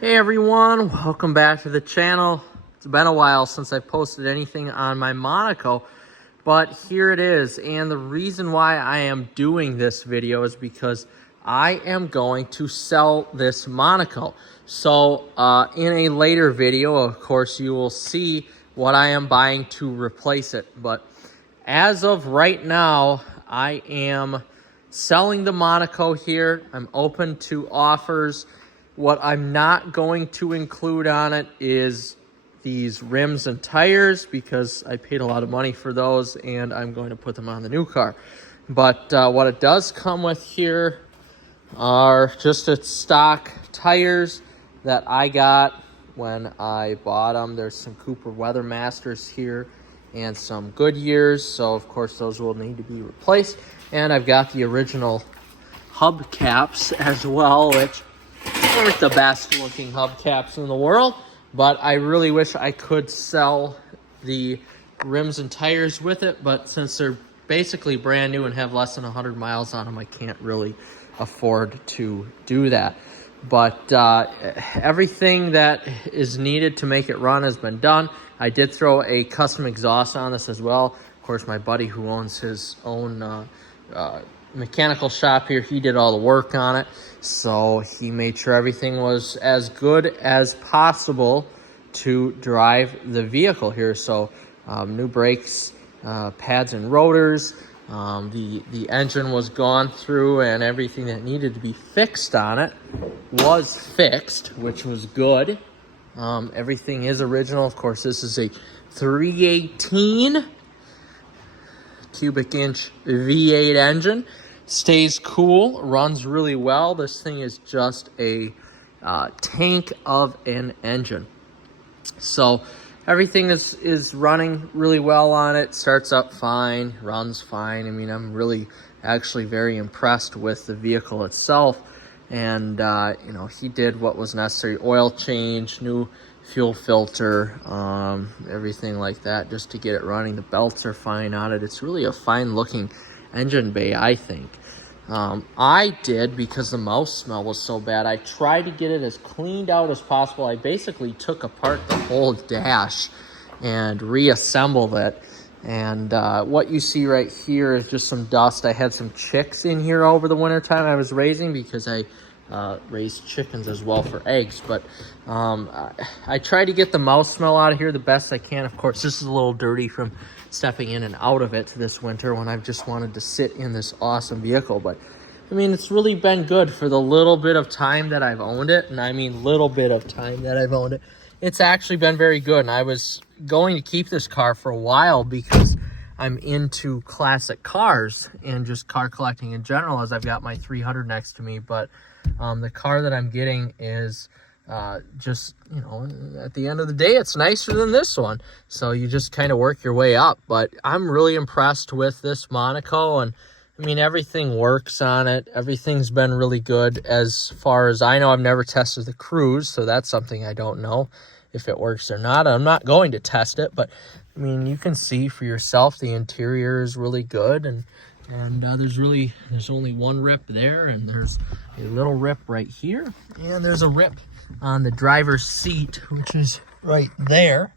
Hey everyone, welcome back to the channel. It's been a while since I've posted anything on my Monaco, but here it is. And the reason why I am doing this video is because I am going to sell this Monaco. So in a later video, of course, you will see what I am buying to replace it. But as of right now, I am selling the Monaco here. I'm open to offers. What I'm not going to include on it is these rims and tires because I paid a lot of money for those and I'm going to put them on the new car. But what it does come with here are just its stock tires that I got when I bought them. There's some Cooper Weathermasters here and some Goodyears, so of course those will need to be replaced. And I've got the original hubcaps as well, which aren't the best looking hubcaps in the world, but I really wish I could sell the rims and tires with it, but since they're basically brand new and have less than 100 miles on them, I can't really afford to do that. But everything that is needed to make it run has been done. I did throw a custom exhaust on this as well. Of course, my buddy who owns his own mechanical shop here, he did all the work on it, so he made sure everything was as good as possible to drive the vehicle here. So new brakes, pads and rotors, the engine was gone through and everything that needed to be fixed on it was fixed, which was good. Everything is original. Of course, this is a 318 cubic inch V8 engine. Stays cool, runs really well. This thing is just a tank of an engine. So everything is running really well on it. Starts up fine, runs fine. I mean, I'm really actually very impressed with the vehicle itself. And you know, he did what was necessary: oil change, new fuel filter, everything like that, just to get it running. The belts are fine on it. It's really a fine looking engine bay, I think. I did, because the mouse smell was so bad, I tried to get it as cleaned out as possible. I basically took apart the whole dash and reassembled it. And what you see right here is just some dust. I had some chicks in here over the wintertime I was raising, because I raised chickens as well for eggs. But I tried to get the mouse smell out of here the best I can. Of course, this is a little dirty from stepping in and out of it this winter when I've just wanted to sit in this awesome vehicle. But I mean, it's really been good for the little bit of time that I've owned it. And I mean little bit of time that I've owned it. It's actually been very good. And I was going to keep this car for a while because I'm into classic cars and just car collecting in general, as I've got my 300 next to me. But the car that I'm getting is just, you know, at the end of the day, it's nicer than this one. So you just kind of work your way up. But I'm really impressed with this Monaco. And I mean, everything works on it. Everything's been really good as far as I know. I've never tested the cruise, so that's something I don't know if it works or not. I'm not going to test it, but I mean, you can see for yourself the interior is really good, and there's only one rip there, and there's a little rip right here, and there's a rip on the driver's seat, which is right there,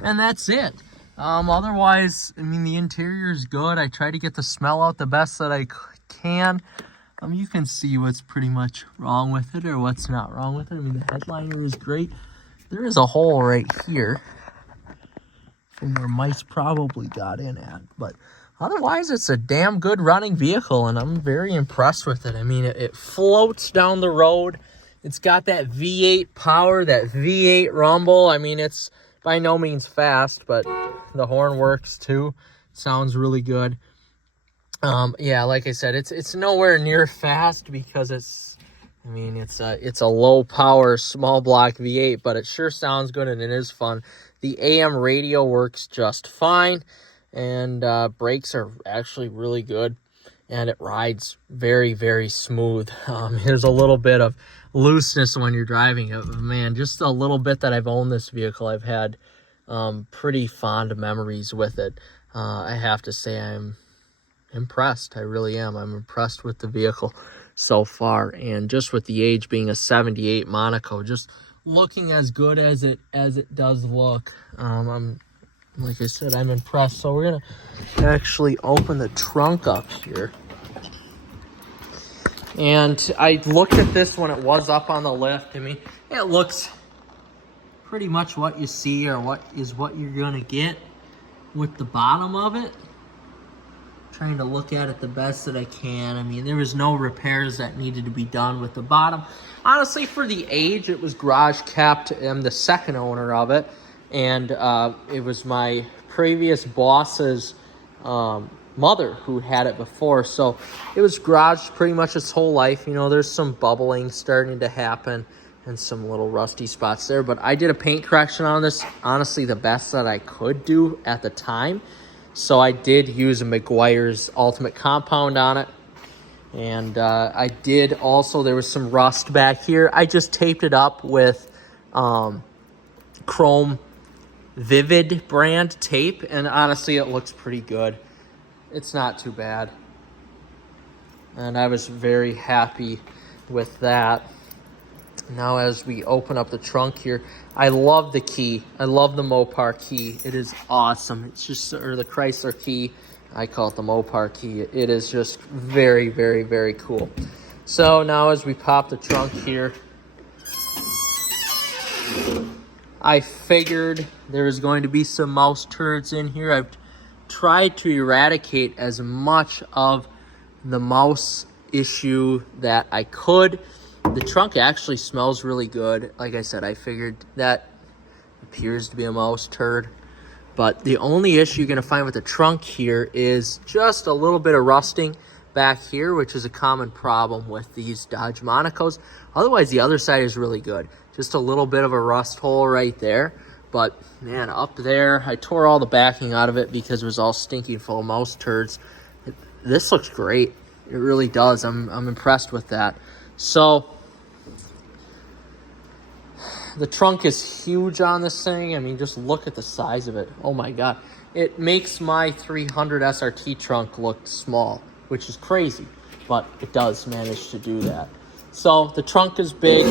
and that's it. Otherwise, I mean, the interior is good. I try to get the smell out the best that I can. You can see what's pretty much wrong with it or what's not wrong with it. I mean, the headliner is great. There is a hole right here from where mice probably got in at, but otherwise it's a damn good running vehicle, and I'm very impressed with it. I mean, it floats down the road. It's got that V8 power, that V8 rumble. I mean, it's by no means fast, but the horn works too. Sounds really good. Yeah, like I said, it's nowhere near fast because it's a low power small block V8, but it sure sounds good and it is fun. The AM radio works just fine, and brakes are actually really good, and it rides very, very smooth. There's a little bit of looseness when you're driving it. Man, just a little bit that I've owned this vehicle, I've had pretty fond memories with it. I have to say I'm impressed. I really am. I'm impressed with the vehicle so far, and just with the age being a 78 Monaco, just looking as good as it does look. I'm, like I said, I'm impressed. So we're gonna actually open the trunk up here. And I looked at this when it was up on the lift. I mean, it looks pretty much what you see, or what you're gonna get with the bottom of it. Trying to look at it the best that I can. I mean, there was no repairs that needed to be done with the bottom. Honestly, for the age, it was garage kept. I'm the second owner of it, and it was my previous boss's mother who had it before, so it was garaged pretty much its whole life. You know, there's some bubbling starting to happen and some little rusty spots there, but I did a paint correction on this, honestly the best that I could do at the time. So I did use a McGuire's Ultimate Compound on it, and I did also, there was some rust back here. I just taped it up with Chrome Vivid brand tape, and honestly it looks pretty good. It's not too bad, and I was very happy with that. Now as we open up the trunk here, I love the key. I love the Mopar key. It is awesome. It's just, or the Chrysler key. I call it the Mopar key. It is just very, very, very cool. So now as we pop the trunk here, I figured there was going to be some mouse turds in here. I've tried to eradicate as much of the mouse issue that I could. The trunk actually smells really good. Like I said, I figured that appears to be a mouse turd. But the only issue you're going to find with the trunk here is just a little bit of rusting back here, which is a common problem with these Dodge Monacos. Otherwise, the other side is really good. Just a little bit of a rust hole right there. But, man, up there, I tore all the backing out of it because it was all stinking full of mouse turds. This looks great. It really does. I'm impressed with that. So, the trunk is huge on this thing. I mean, just look at the size of it. Oh, my God. It makes my 300 SRT trunk look small, which is crazy. But it does manage to do that. So, the trunk is big.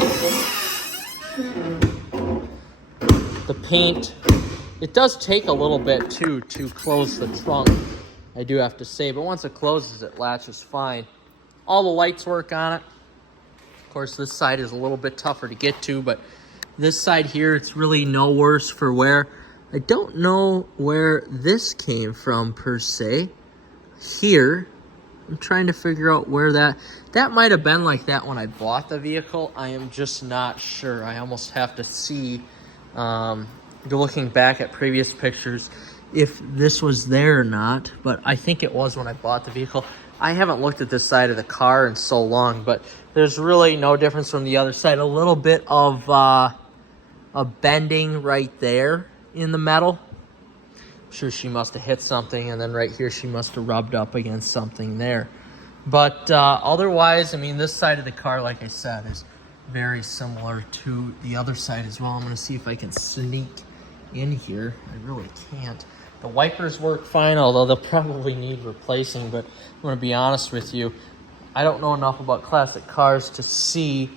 The paint, it does take a little bit too to close the trunk, I do have to say, but once it closes, it latches fine. All the lights work on it. Of course, this side is a little bit tougher to get to, but this side here, it's really no worse for wear. I don't know where this came from per se. Here, I'm trying to figure out where that might have been like that when I bought the vehicle. I am just not sure. I almost have to see, looking back at previous pictures, if this was there or not, but I think it was when I bought the vehicle. I haven't looked at this side of the car in so long, but there's really no difference from the other side. A little bit of a bending right there in the metal. I'm sure she must have hit something, and then right here she must have rubbed up against something there. But otherwise, I mean, this side of the car, like I said, is very similar to the other side as well. I'm going to see if I can sneak in here. I really can't. The wipers work fine, although they'll probably need replacing, but I'm going to be honest with you, I don't know enough about classic cars to see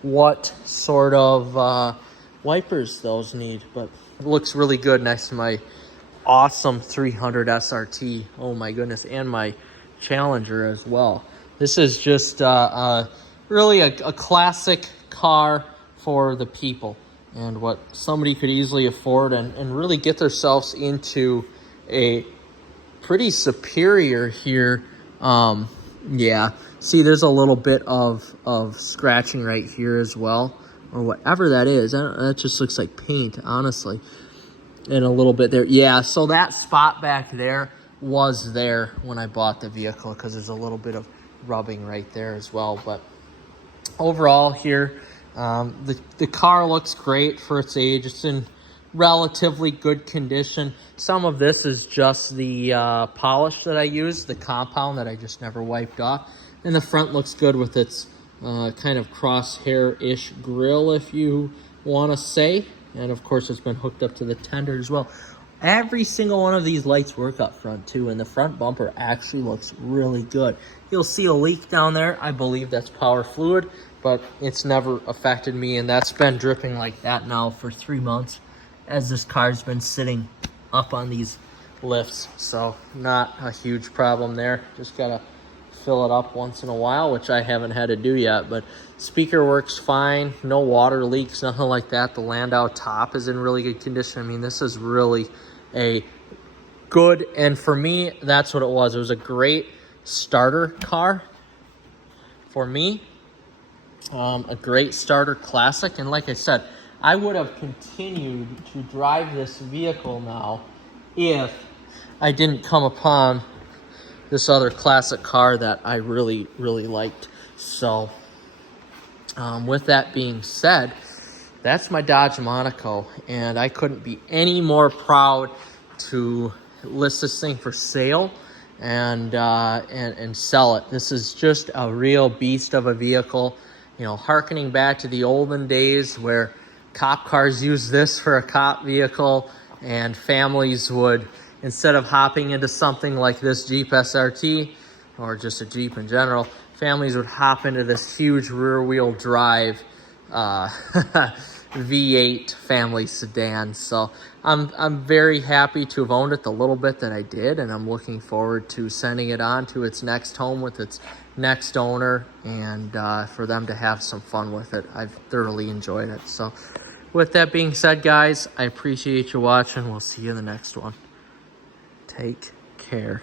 what sort of wipers those need, but it looks really good next to my awesome 300 SRT. Oh my goodness, and my Challenger as well. This is just really a classic car for the people, and what somebody could easily afford and really get themselves into a pretty superior here. Yeah, see, there's a little bit of scratching right here as well, or whatever that is. That just looks like paint, honestly. And a little bit there. Yeah, so that spot back there was there when I bought the vehicle, because there's a little bit of rubbing right there as well. But overall here, the car looks great for its age. It's in relatively good condition. Some of this is just the polish that I used, the compound that I just never wiped off. And the front looks good with its kind of crosshair-ish grill, if you want to say. And of course, it's been hooked up to the tender as well. Every single one of these lights work up front too, and the front bumper actually looks really good. you'll see a leak down there. I believe that's power fluid, but it's never affected me, and that's been dripping like that now for 3 months as this car's been sitting up on these lifts. So not a huge problem there. Just gotta fill it up once in a while, which I haven't had to do yet, but speaker works fine. No water leaks, nothing like that. The Landau top is in really good condition. I mean, this is really a good, and for me, that's what it was. It was a great starter car for me. A great starter classic. And like I said, I would have continued to drive this vehicle now if I didn't come upon this other classic car that I really, really liked. So with that being said, that's my Dodge Monaco, and I couldn't be any more proud to list this thing for sale and sell it. This is just a real beast of a vehicle. You know, hearkening back to the olden days where cop cars used this for a cop vehicle, and families would, instead of hopping into something like this Jeep SRT or just a Jeep in general, families would hop into this huge rear-wheel drive V8 family sedan. So I'm very happy to have owned it the little bit that I did, and I'm looking forward to sending it on to its next home with its next owner, and for them to have some fun with it. I've thoroughly enjoyed it. So with that being said, guys, I appreciate you watching. We'll see you in the next one. Take care.